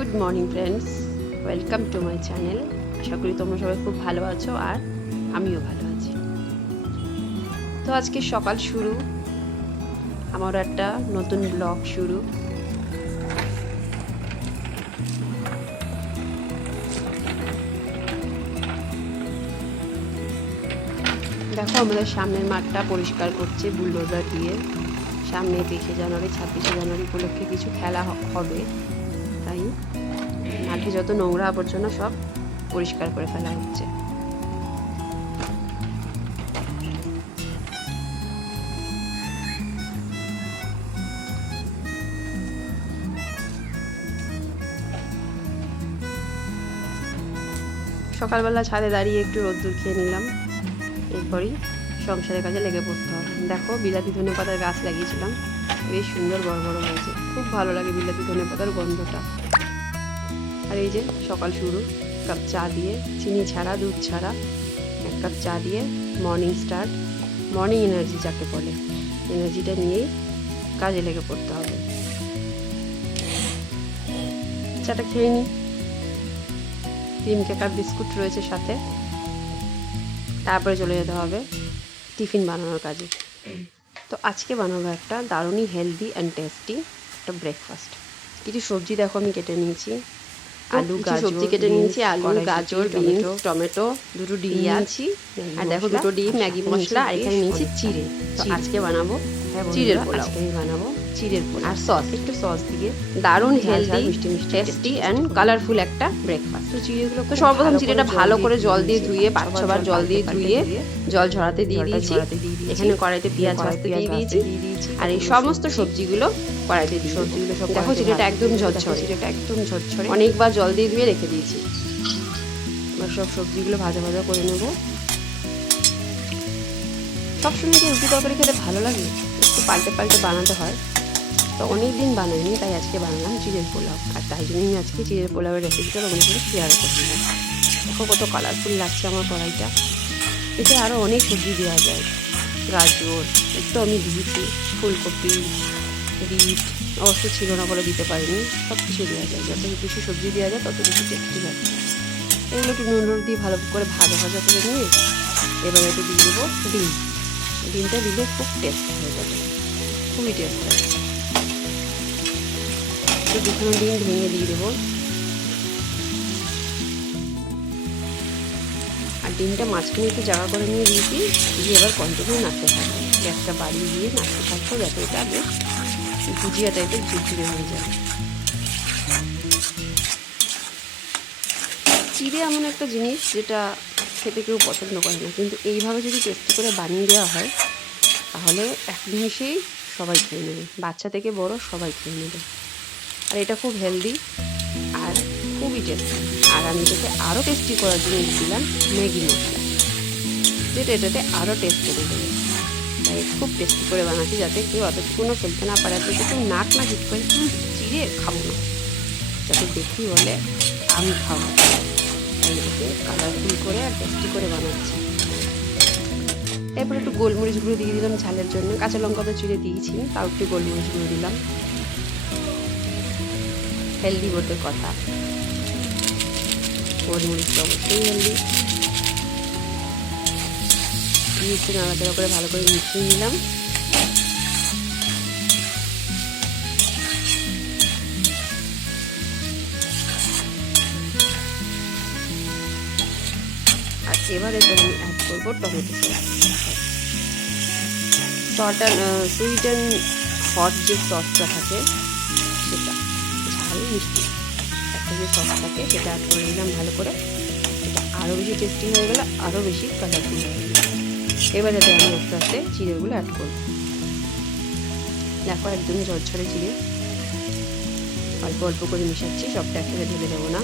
Good morning friends, welcome to my channel. আশা করি তোমরা সবাই খুব ভালো আছো আর আমিও ভালো আছি। তো আজকে সকাল শুরু, আমার একটা নতুন ব্লগ শুরু। দেখো আমাদের সামনের মাঠটা পরিষ্কার করছে বুলডোজার দিয়ে। সামনে 23শে জানুয়ারি 26শে জানুয়ারি উপলক্ষে কিছু খেলা হবে, তাই মাঠে যত নোংরা আবর্জনা সব পরিষ্কার করে ফেলা হচ্ছে। সকালবেলা ছাদে দাঁড়িয়ে একটু রোদ্দুর খেয়ে নিলাম, এরপরই সংসারের কাজে লেগে পড়তে হবে। দেখো বিলাতি ধনে পাতার গাছ লাগিয়েছিলাম, বেশ সুন্দর বড় বড় হয়েছে, খুব ভালো লাগে বিলাতি ধনে পাতার গন্ধটা। আর এই যে সকাল শুরু, কাপ চা দিয়ে, চিনি ছাড়া দুধ ছাড়া 1 কাপ চা দিয়ে মর্নিং স্টার্ট। মর্নিং এনার্জি যাকে বলে, এনার্জিটা নিয়েই কাজে লেগে পড়তে হবে। চাটা খেয়ে নিই, ক্রিম কেক আর বিস্কুট রয়েছে সাথে। তারপরে চলে যেতে হবে টিফিন বানানোর কাজে। তো আজকে বানাবো একটা দারুণই হেলদি অ্যান্ড টেস্টি একটা ব্রেকফাস্ট। কিছু সবজি দেখো আমি কেটে নিয়েছি, আলু গাজর সবজি কেটে নিয়েছি, আলু গাজর বিনস টমেটো, দুটো ডিম নিয়েছি, আর দেখো দুটো ডিম, ম্যাগি মশলা, আর এখানে নিয়েছি চিড়ে। তো আজকে বানাবো চিড়ের পোলাও। আজকে আমি বানাবো চিড়ের পোলাও আর সস, একটু সস দিয়ে দারুণ হেলদি টেস্টি অ্যান্ড কালারফুল একটা ব্রেকফাস্ট। তো চিড়েগুলো, তো সর্বপ্রথম চিড়েটা ভালো করে জল দিয়ে ধুয়ে 5-6 বার জল দিয়ে ধুয়ে জল ঝরাতে দিয়ে দিয়েছি। এখানে কড়াইতে পেঁয়াজ ভাজতে দিয়ে দিয়েছি, আর এই সমস্ত সবজিগুলো কড়াইতে দিয়ে সবজিগুলো সব দেখো চিড়েটা একদম ঝরঝরে, অনেকবার জল দিয়ে ধুয়ে রেখে দিয়েছি। এবার সব সবজিগুলো ভাজা ভাজা করে নেব। সবসময় কি রুটি তরকারি খেতে ভালো লাগে, একটু পাল্টে পাল্টে বানাতে হয়। তো অনেক দিন বানাইনি, তাই আজকে বানালাম চিড়ের পোলাও, আর তাই জন্যই আজকে চিড়ের পোলাওয়ের রেসিপিটা তোমাদের সাথে শেয়ার করতে হবে। দেখো কত কালারফুল লাগছে আমার কড়াইটা। এতে আরও অনেক সবজি দেওয়া যায়, গাজর একটু আমি দিয়েছি, ফুলকপি, বিট অবশ্য ছিল না বলে দিতে পারিনি। সব কিছু দেওয়া যায়, যত বেশি সবজি দেওয়া যায় তত বেশি টেস্টি হয়। এগুলো একটু নুন দিয়ে ভালো করে ভাজা ভাজা করে নিয়ে এবার একটু দিয়ে দেবো ডিম। ডিমটা দিলে খুব টেস্ট হয়ে যাবে, খুবই টেস্ট হয়। তো 2খানা ডিম ভেঙে দিয়ে দেবো, আর ডিমটা মাঝখানে একটু জায়গা করে নিয়ে দিয়েছি, দিয়ে এবার কন্টিনিউ নাড়তে থাকবো, গ্যাসটা বাড়িয়ে দিয়ে নাড়তে থাকবো যাতে এটা বেশ ভুজিয়া টাইপের ঝুরঝুরে হয়ে যায়। চিড়ে এমন একটা জিনিস যেটা খেতে কেউ পছন্দ করে না, কিন্তু এইভাবে যদি টেস্টি করে বানিয়ে দেওয়া হয় তাহলে এক নিমিষেই সবাই খেয়ে নেবে, বাচ্চা থেকে বড় সবাই খেয়ে নেবে। আর এটা খুব হেলদি আর খুবই টেস্টি। আর আমি এটাকে আরও টেস্টি করার জন্য দিলাম ম্যাগি মশলা, যেটা এটাতে আরও টেস্ট এনে দেবে। তাই খুব টেস্টি করে বানাচ্ছি, যাতে কেউ অতটুকুনো ফেলতে না পারে, যাতে কেউ নাক না ঠিক করে চিড়ে খাবো না, যাতে দেখি বলে আমি খাবো। তাই এটাকে কালারফুল করে আর টেস্টি করে বানাচ্ছি। এরপর একটু গোলমরিচ গুঁড়ো দিয়ে দিলাম ঝালের জন্য, কাঁচা লঙ্কা তো চিড়ে দিয়েছি, তাও একটু গোলমরিচ গুঁড়ো দিলাম। হেলদি বলতে কথা, গোলমরিচটা অবশ্যই হেলদি। একটু নাড়াচাড়া করে ভালো করে মিশিয়ে নিলাম। আর এবারে তো আমি অ্যাড করবো tomato sauce. Sweet and hot যে সসটা থাকে সেটা, ঝাল মিষ্টি একটা যে সস থাকে সেটা অ্যাড করে দিলাম ভালো করে। এটা আরও বেশি টেস্টি হয়ে গেলে আরও বেশি কালারফুল হয়ে গেল। এবার যাতে আমি আস্তে আস্তে চিড়েগুলো অ্যাড করব। দেখো একদম ঝরঝরে চিড়ে, অল্প অল্প করে মিশাচ্ছি, সবটা একসাথে ঢেলে দেবো না।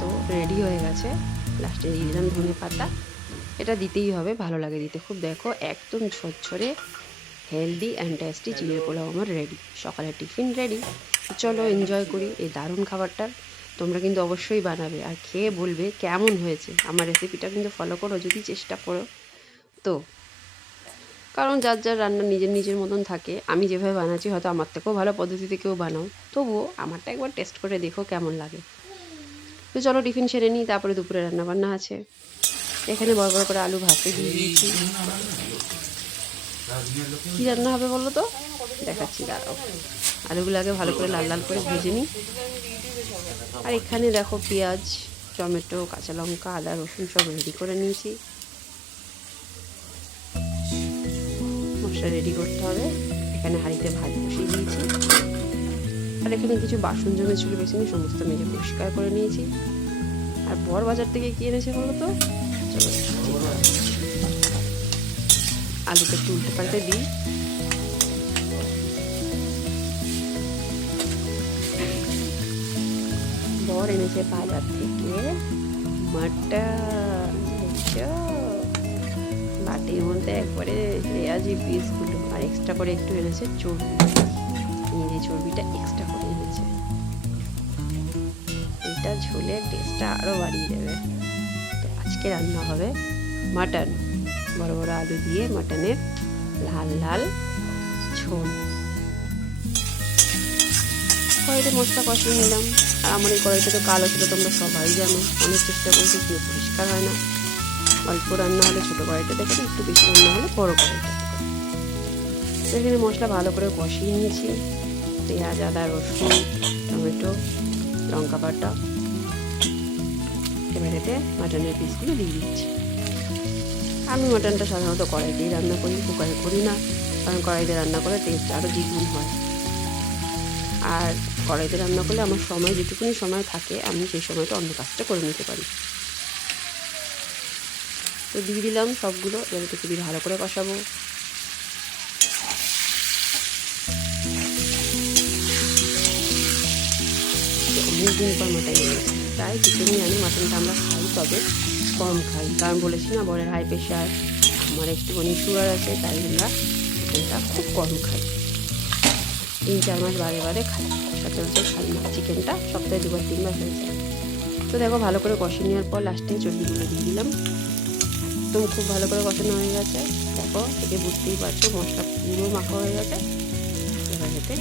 তো রেডি হয়ে গেছে, লাস্টে দিয়ে দিলাম ধনে পাতা। এটা দিতেই হবে, ভালো লাগে দিতে খুব। দেখো একদম ঝরঝরে হেলদি অ্যান্ড টেস্টি চিড়ের পোলাও আমার রেডি, সকালের টিফিন রেডি। চলো এনজয় করি এই দারুণ খাবারটা। তোমরা কিন্তু অবশ্যই বানাবে আর খেয়ে বলবে কেমন হয়েছে। আমার রেসিপিটা কিন্তু ফলো করো যদি চেষ্টা করো তো। কারণ যার যার রান্না নিজের নিজের মতন থাকে। আমি যেভাবে বানাচ্ছি হয়তো আমার থেকেও ভালো পদ্ধতিতে কেউ বানাও, তবুও আমারটা একবার টেস্ট করে দেখো কেমন লাগে। তো চলো টিফিন সেরে নিই, তারপরে দুপুরে রান্নাবান্না আছে। এখানে বড় বড় করে আলু ভাজতে দিয়ে দিয়েছি। কী রান্না হবে বলো তো, দেখাচ্ছি, দাঁড়াও। আলুগুলো আগে ভালো করে লাল লাল করে ভেজে নিই। আর এখানে দেখো পেঁয়াজ, টমেটো, কাঁচা লঙ্কা, আদা, রসুন সব রেডি করে নিয়েছি। মশলা রেডি করতে হবে। এখানে হাঁড়িতে ভাত বসিয়ে দিয়েছি। আর এখানে কিছু বাসন জমেছিল বেশি, সমস্ত মেজে পরিষ্কার করে নিয়েছি। আর বর বাজার থেকে কি এনেছে বলো তো, চলো আলুটা একটু উল্টে পাল্টে দিই। বর এনেছে বাজার থেকে মাটন, বাটির মধ্যে একবারে পেঁয়াজি পিসগুলো, আর এক্সট্রা করে একটু এনেছে চর্বি। এই চর্বিটা এক্সট্রা করে এনেছে, এটা ঝোলের টেস্টটা আরও বাড়িয়ে দেবে। তো আজকে রান্না হবে মাটন, বড় বড় আলু দিয়ে মাটনের লাল লাল ঝোল। কড়াইতে মশলা কষিয়ে নিলাম। আর আমার এই কড়াইটা তো কালো ছিল, তোমরা সবাই জানো। অনেক চেষ্টা করছি কিন্তু পরিষ্কার হয় না। অল্প রান্না হলে ছোটো কড়াইটা দেখেন, একটু বেশি রান্না হলে বড়ো কড়াইটা। তো এখানে মশলা ভালো করে কষিয়ে নিয়েছি। পেঁয়াজ, আদা, রসুন, টমেটো, লঙ্কা বাটা, এবার এতে মাটনের পিসগুলো দিয়ে দিচ্ছি। আমি মাটনটা সাধারণত কড়াইতেই রান্না করি, কুকারে করি না, কারণ কড়াইতে রান্না করে টেস্ট আরও দ্বিগুণ হয়। আর কড়াইতে রান্না করলে আমার সময়, যেটুকুনি সময় থাকে, আমি সেই সময়টা অন্য কাজটা করে নিতে পারি। তো দিয়ে দিলাম সবগুলো। এবার একটু খুবই ভালো করে কষাবো। অনেকদিন পর মাটন এনেছি, প্রায় কিছুদিন আমি মাটনটা আমরা খাই, তবে কম খাই, কারণ বলেছি না বরের হাই প্রেশার, আমার একটুখানি সুগার আছে, তাই আমরা মাটনটা খুব কম খাই। 3-4 মাস বারে বারে খাই, সচরাচর খাই না। চিকেনটা সপ্তাহে 2-3 বার হয়ে যায়। তো দেখো ভালো করে কষিয়ে নেওয়ার পর লাস্টে চর্বিগুলো দিয়ে দিলাম। একদম খুব ভালো করে কষানো হয়ে গেছে। দেখো থেকে বুঝতেই পারছো মশলা পুরো মাখা হয়ে গেছে। এবার এতে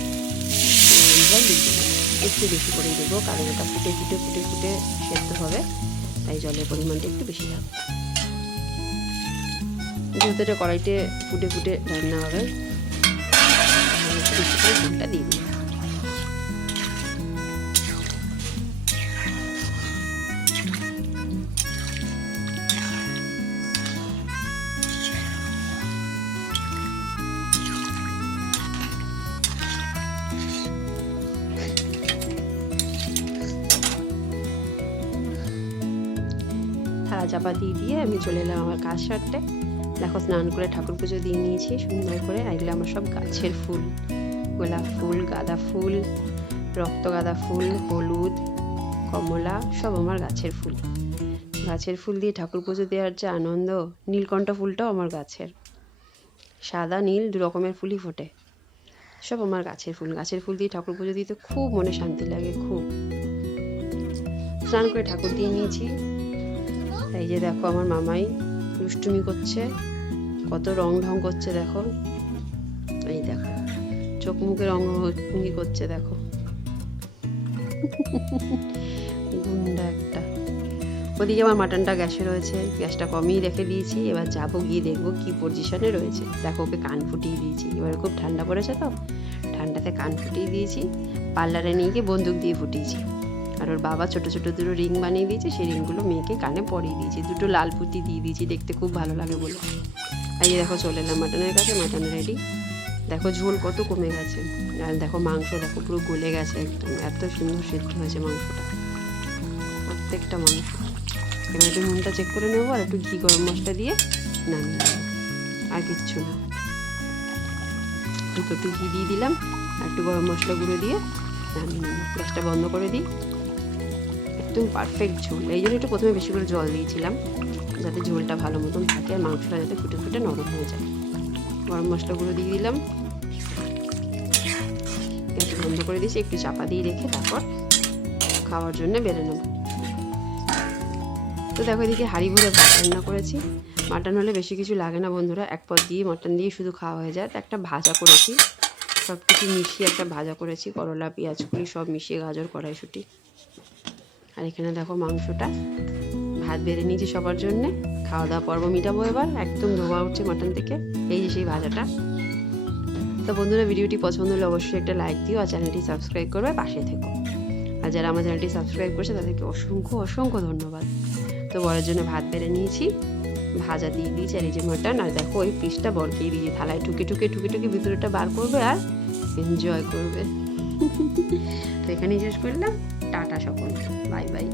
জল দিয়ে দিলাম, একটু বেশি করে দেবো, কারণ এটা ফুটে ফুটে ফুটে ফুটে সেদ্ধ হবে, তাই জলের পরিমাণটা একটু বেশি থাকবে। যেহেতু এটা কড়াইতে ফুটে ফুটে রান্না হবে, একটু বেশি করে জলটা দিয়ে দিলাম। থালা চাপা দিয়ে আমি চলে এলাম আমার কাজ সারতে। দেখো স্নান করে ঠাকুর পুজো দিয়ে নিয়েছি সুন্দর করে। আর এগুলো আমার সব গাছের ফুল, গোলাপ ফুল, গাঁদা ফুল, রক্ত গাঁদা ফুল, হলুদ, কমলা, সব আমার গাছের ফুল। গাছের ফুল দিয়ে ঠাকুর পুজো দেওয়ার যে আনন্দ। নীলকণ্ঠ ফুলটাও আমার গাছের, সাদা নীল 2 রকমের ফুলই ফোটে, সব আমার গাছের ফুল। গাছের ফুল দিয়ে ঠাকুর পুজো দিতে খুব মনে শান্তি লাগে, খুব। স্নান করে ঠাকুর দিয়ে নিয়েছি। এই যে দেখো আমার মামাই দুষ্টুমি করছে, কত রং ঢং করছে দেখো। এই দেখো চোখ মুখে রঙভঙ্গি করছে, দেখো গুন্ডা একটা। ওদিকে আমার মাটনটা গ্যাসে রয়েছে, গ্যাসটা কমিয়ে রেখে দিয়েছি। এবার যাবো গিয়ে দেখবো কি পজিশনে রয়েছে। দেখো ওকে কান ফুটিয়ে দিয়েছি, এবারে খুব ঠান্ডা পড়েছে তো, ঠান্ডাতে কান ফুটিয়ে দিয়েছি। পার্লারে নিয়ে গিয়ে বন্দুক দিয়ে ফুটিয়েছি। আর ওর বাবা ছোটো ছোটো 2 রিং বানিয়ে দিয়েছে, সেই রিংগুলো মেয়েকে কানে পরিয়ে দিয়েছি। 2 লাল পুঁতি দিয়ে দিয়েছি, দেখতে খুব ভালো লাগে বলে। আর এই দেখো চলে এলাম মাটনের কাছে, মাটন রেডি। দেখো ঝোল কত কমে গেছে, আর দেখো মাংস দেখো পুরো গলে গেছে একদম, এত সুন্দর সেদ্ধ হয়েছে মাংসটা, প্রত্যেকটা মাংস। এবার একটু নুনটা চেক করে নেবো, আর একটু ঘি গরম মশলা দিয়ে নামিয়ে নেবো, আর কিচ্ছু না। একটু ঘি দিয়ে দিলাম, আর একটু গরম মশলা গুঁড়ো দিয়ে নামিয়ে নেবো। গ্যাসটা বন্ধ করে দিই। একদম পারফেক্ট ঝোল। এই জন্য একটু প্রথমে বেশি করে জল দিয়েছিলাম, যাতে ঝোলটা ভালো মতন থাকে আর মাংসটা যাতে ফুটে ফুটে নরম হয়ে যায়। গরম মশলা গুঁড়ো দিয়ে দিলাম, গ্যাস বন্ধ করে দিয়েছি। একটু চাপা দিয়ে রেখে তারপর খাওয়ার জন্য বেড়ে নেব। তো দেখো এদিকে হাঁড়ি ভরে ভাত রান্না করেছি। মাটন হলে বেশি কিছু লাগে না বন্ধুরা, এক পদ দিয়ে মাটন দিয়ে শুধু খাওয়া হয়ে যায়। তো একটা ভাজা করেছি, সব কিছু মিশিয়ে একটা ভাজা করেছি, করলা পেঁয়াজগুলি সব মিশিয়ে, গাজর কড়াইশুঁটি। আর এখানে দেখো মাংসটা ভাত বেড়ে নিয়েছি সবার জন্যে। খাওয়া দাওয়া পর্ব মিটাবো এবার, একদম ধোয়া উঠছে মাটন থেকে। এই যে সেই ভাজাটা। তো বন্ধুরা, ভিডিওটি পছন্দ হলে অবশ্যই একটা লাইক দিও আর চ্যানেলটি সাবস্ক্রাইব করবে, পাশে থেকো। আর যারা আমার চ্যানেলটি সাবস্ক্রাইব করছে তাদেরকে অসংখ্য অসংখ্য ধন্যবাদ। তো বরের জন্য ভাত বেড়ে নিয়েছি, ভাজা দিয়ে দিয়েছি, আর এই যে মাটন। আর দেখো ওই পিসটা বরকেই দিয়ে থালায় ঠুকে ঠুকে ঠুকে ঠুকে ভিতরেটা বার করবে আর এনজয় করবে। তো এখানেই শেষ করলাম। টাটা সকলকে, বাই বাই।